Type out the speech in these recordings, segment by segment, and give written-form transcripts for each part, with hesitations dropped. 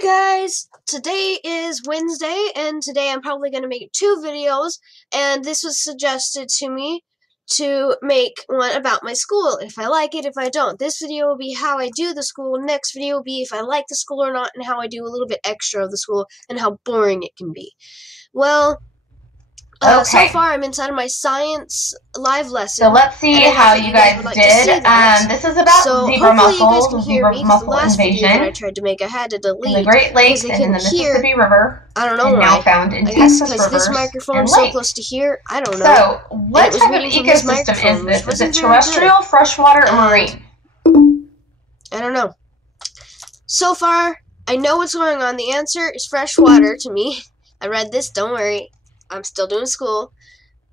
Hey guys! Today is Wednesday, and today I'm probably going to make 2 videos, and this was suggested to me to make one about my school, if I like it, if I don't. This video will be how I do the school, next video will be if I like the school or not, and how I do a little bit extra of the school, and how boring it can be. Well, so far I'm inside of my science live lesson. So let's see how you guys did. This is about zebra mussels, the zebra mussel invasion I tried to make, I had to delete in the Great Lakes and in the Mississippi River. I don't know why. Now found in Texas rivers this microphone is so close to here. I don't know. So, what type of ecosystem is this? Is it terrestrial, freshwater, or marine? I don't know. So far, I know what's going on. The answer is freshwater to me. I read this. Don't worry. I'm still doing school.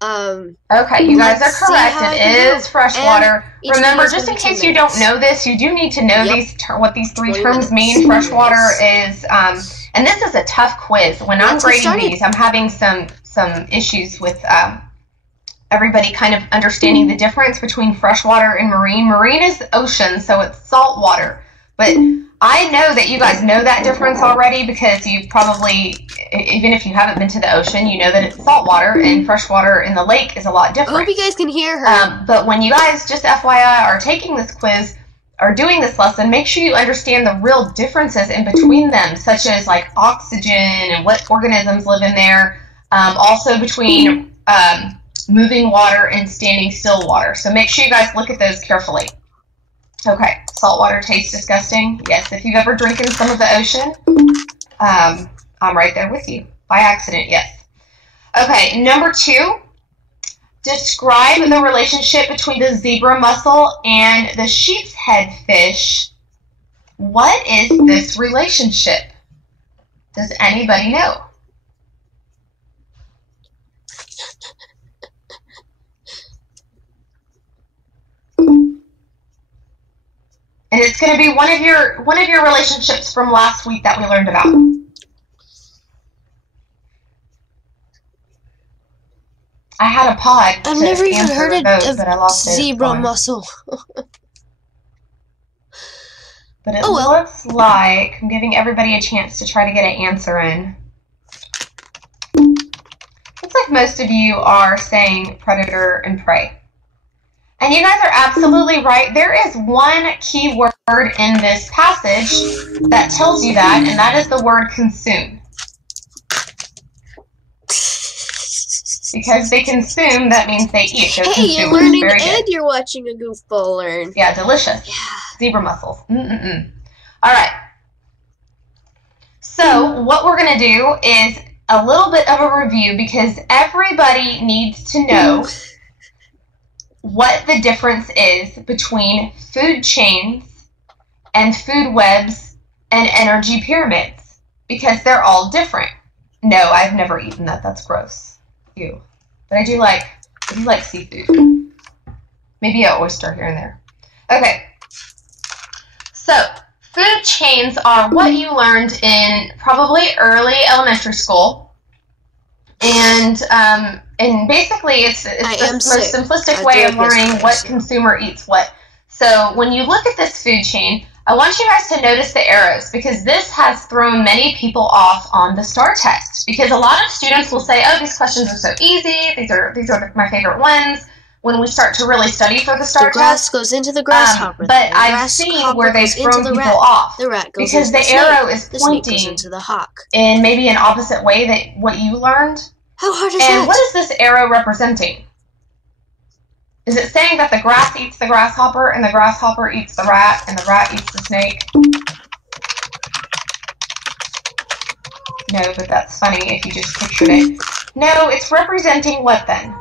Okay, you guys are correct. It is freshwater. Remember, just in case you don't know this, you do need to know what these 3 terms mean. Freshwater is, and this is a tough quiz. When I'm grading these, I'm having some issues with everybody kind of understanding the difference between freshwater and marine. Marine is ocean, so it's salt water. But I know that you guys know that difference already because you've probably, even if you haven't been to the ocean, you know that it's saltwater and freshwater in the lake is a lot different. I hope you guys can hear her. But when you guys, just FYI, are taking this quiz or doing this lesson, make sure you understand the real differences in between them, such as like oxygen and what organisms live in there. Also between moving water and standing still water. So make sure you guys look at those carefully. Okay, saltwater tastes disgusting. Yes, if you've ever drinking some of the ocean, I'm right there with you. By accident, yes. Okay, number 2, describe the relationship between the zebra mussel and the sheep's head fish. What is this relationship? Does anybody know? And it's going to be one of your relationships from last week that we learned about. I had a pod. I've never even heard of zebra mussel. But it looks like I'm giving everybody a chance to try to get an answer in. Looks like most of you are saying predator and prey. And you guys are absolutely right. There is one key word in this passage that tells you that, and that is the word consume. Because they consume, that means they eat. So hey, you're learning and you're watching a goofball learn. Yeah, delicious. Yeah. Zebra mussels. All right. So what we're going to do is a little bit of a review because everybody needs to know what the difference is between food chains and food webs and energy pyramids, because they're all different. No, I've never eaten that. That's gross. Ew. But I do like seafood. Maybe an oyster here and there. Okay. So, food chains are what you learned in probably early elementary school. And basically, it's the most simplistic way of learning what consumer eats what. So when you look at this food chain, I want you guys to notice the arrows because this has thrown many people off on the STAR test. Because a lot of students will say, "Oh, these questions are so easy. These are my favorite ones." When we start to really study for the STAR test, goes into the grasshopper. But I've seen where they've thrown people off the rat goes because into the arrow is pointing into the hawk in maybe an opposite way that what you learned. How hard is that? And what is this arrow representing? Is it saying that the grass eats the grasshopper and the grasshopper eats the rat and the rat eats the snake? No, but that's funny if you just pictured it. No, it's representing what then?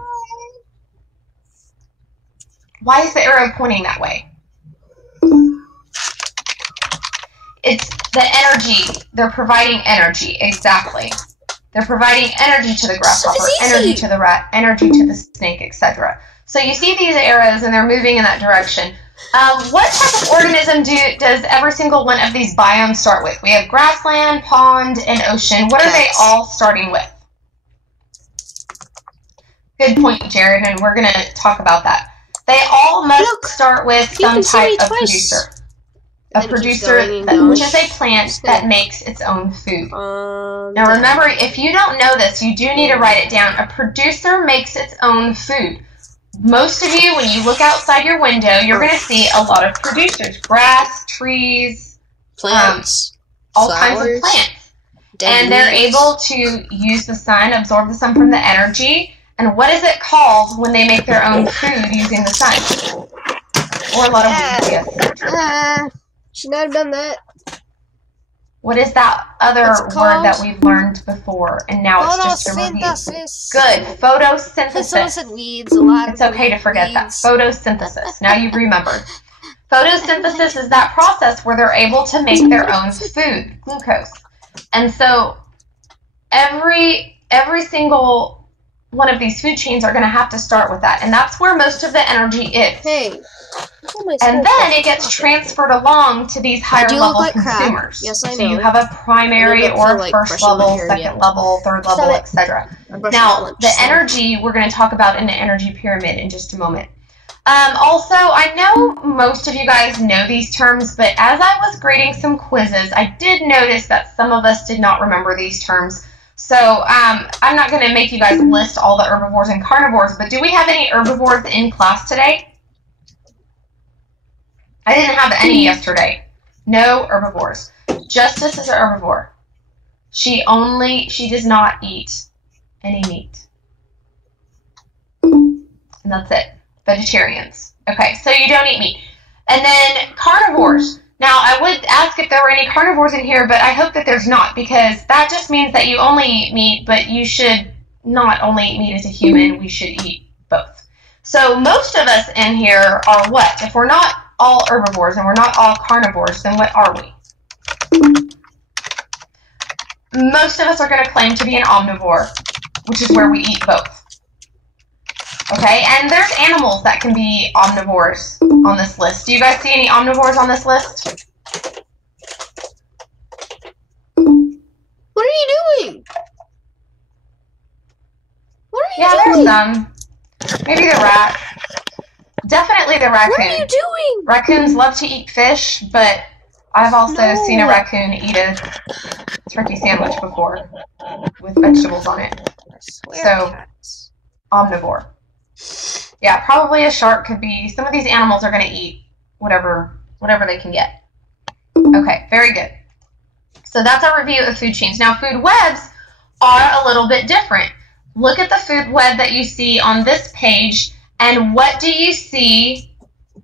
Why is the arrow pointing that way? It's the energy. They're providing energy, exactly. They're providing energy to the grasshopper, energy to the rat, energy to the snake, etc. So you see these arrows and they're moving in that direction. What type of organism does every single one of these biomes start with? We have grassland, pond, and ocean. What are they all starting with? Good point, Jared, and we're going to talk about that. They all must start with some type of producer. A And it keeps producer, going and going. which is a plant that makes its own food. Now remember, if you don't know this, you do need to write it down. A producer makes its own food. Most of you, when you look outside your window, you're going to see a lot of producers. Grass, trees, plants, all flowers, kinds of plants. leaves. And they're able to use the sun, absorb the sun from the energy. And what is it called when they make their own food using the sun? Or a lot of weeds, yes. Should not have done that. What is that other word that we've learned before, and now it's just a review? Good. Photosynthesis. Someone said weeds a lot. It's okay to forget that. Photosynthesis. Now you've remembered. Photosynthesis is that process where they're able to make their own food, glucose. And so every single one of these food chains are going to have to start with that. And that's where most of the energy is. Hey. And then it gets transferred along to these higher level consumers. Yes, I know. So you have a primary or first level, second level, third level, etc. Now, the energy we're going to talk about in the energy pyramid in just a moment. Also, I know most of you guys know these terms, but as I was grading some quizzes, I did notice that some of us did not remember these terms. So I'm not going to make you guys list all the herbivores and carnivores, but do we have any herbivores in class today? I didn't have any yesterday. No herbivores. Justice is an herbivore. She does not eat any meat. And that's it. Vegetarians. Okay, so you don't eat meat. And then carnivores. Now, I would ask if there were any carnivores in here, but I hope that there's not, because that just means that you only eat meat, but you should not only eat meat as a human, we should eat both. So most of us in here are what? If we're not all herbivores and we're not all carnivores, then what are we? Most of us are going to claim to be an omnivore, which is where we eat both. Okay, and there's animals that can be omnivores on this list. Do you guys see any omnivores on this list? What are you doing? What are you doing? Yeah, there's some. Maybe the rat. Definitely the raccoon. What are you doing? Raccoons love to eat fish, but I've also seen a raccoon eat a turkey sandwich before with vegetables on it. So, omnivore. Yeah, probably a shark could be. Some of these animals are going to eat whatever they can get. Okay, very good. So that's our review of food chains. Now, food webs are a little bit different. Look at the food web that you see on this page, and what do you see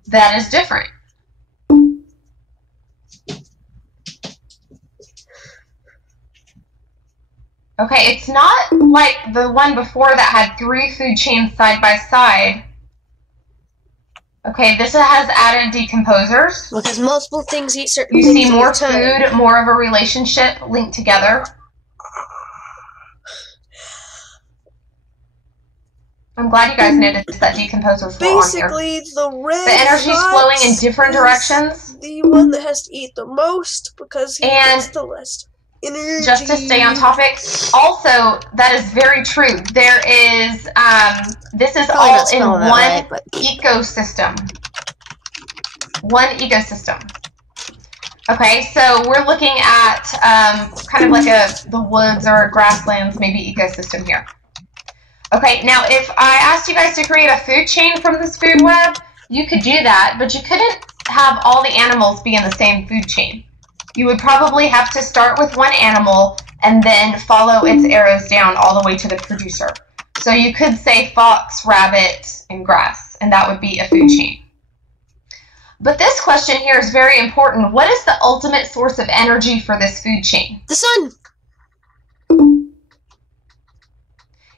that is different? Okay, it's not like the one before that had 3 food chains side by side. Okay, this has added decomposers. Because multiple things eat certain You things see more at a time. food, more of a relationship linked together. I'm glad you guys noticed that decomposers were on here. Basically, the red The energy's flowing in different directions. The one that has to eat the most because he gets the less energy. Just to stay on topic, also, that is very true. There is, this is all in one ecosystem. One ecosystem. Okay, so we're looking at kind of like the woods or grasslands, maybe ecosystem here. Okay, now if I asked you guys to create a food chain from this food web, you could do that, but you couldn't have all the animals be in the same food chain. You would probably have to start with one animal and then follow its arrows down all the way to the producer. So you could say fox, rabbit, and grass, and that would be a food chain. But this question here is very important. What is the ultimate source of energy for this food chain? The sun.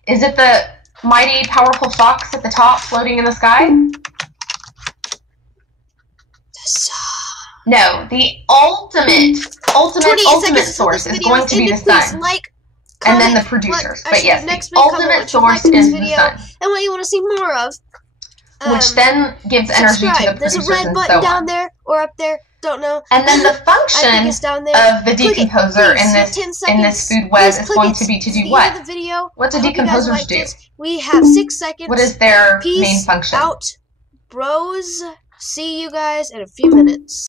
Is it the mighty, powerful fox at the top floating in the sky? The sun. No, the ultimate source is going to be the sun. And then the producers. But yes, the ultimate source is the sun. And what you want to see more of. Which then gives energy to the producers and so on. There's a red button down there or up there. Don't know. And then the function of the decomposer in this food web is going to be to do what? What do decomposers do? We have 6 seconds. What is their main function? Peace out, bros. See you guys in a few minutes.